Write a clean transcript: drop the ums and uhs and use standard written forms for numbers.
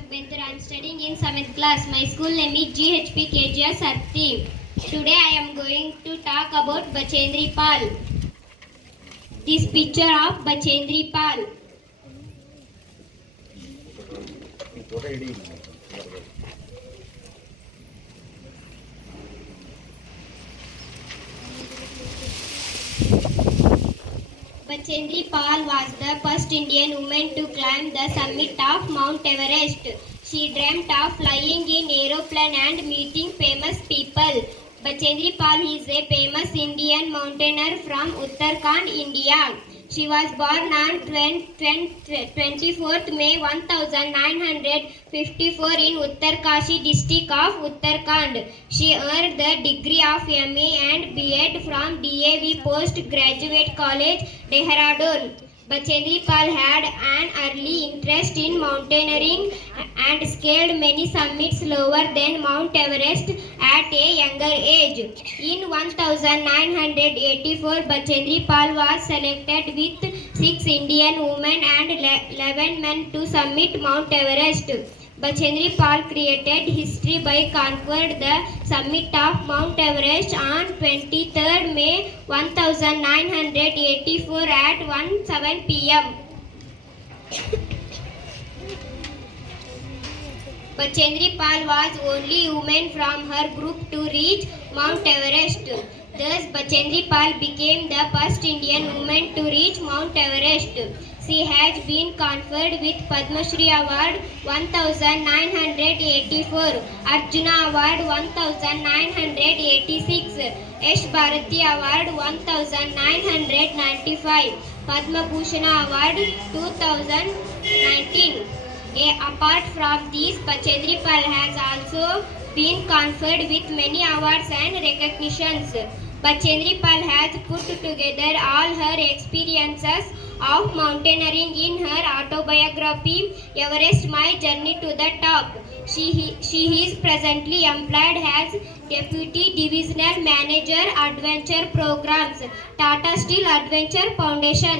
Bentur. I am studying in 7th class. My school name is GHP KGS Sarthi. Today I am going to talk about Bachendri Pal. This picture of Bachendri Pal. Bachendri Pal was the first Indian woman to climb the summit of Mount Everest. She dreamt of flying in aeroplane and meeting famous people. Bachendri Pal is a famous Indian mountaineer from Uttarakhand, India. She was born on 24th May 1954 in Uttarkashi district of Uttarakhand. She earned the degree of MA and B.Ed from DAV Postgraduate College, Dehradun. Bachendri Pal had an early interest in mountaineering and scaled many summits lower than Mount Everest at a younger age. In 1984, Bachendri Pal was selected with 6 Indian women and 11 men to summit Mount Everest. Bachendri Pal created history by conquered the summit of Mount Everest on 23rd May 1984 at 1:07 p.m. Bachendri Pal was only woman from her group to reach Mount Everest. Thus, Bachendri Pal became the first Indian woman to reach Mount Everest. She has been conferred with Padma Shri Award 1984, Arjuna Award 1986, Yash Bharati Award 1995, Padma Bhushan Award 2019. Apart from these, Bachendri Pal has also been conferred with many awards and recognitions. Bachendri Pal has put together all her experiences of mountaineering in her autobiography, Everest: My Journey to the Top. She is presently employed as Deputy Divisional Manager Adventure Programs, Tata Steel Adventure Foundation.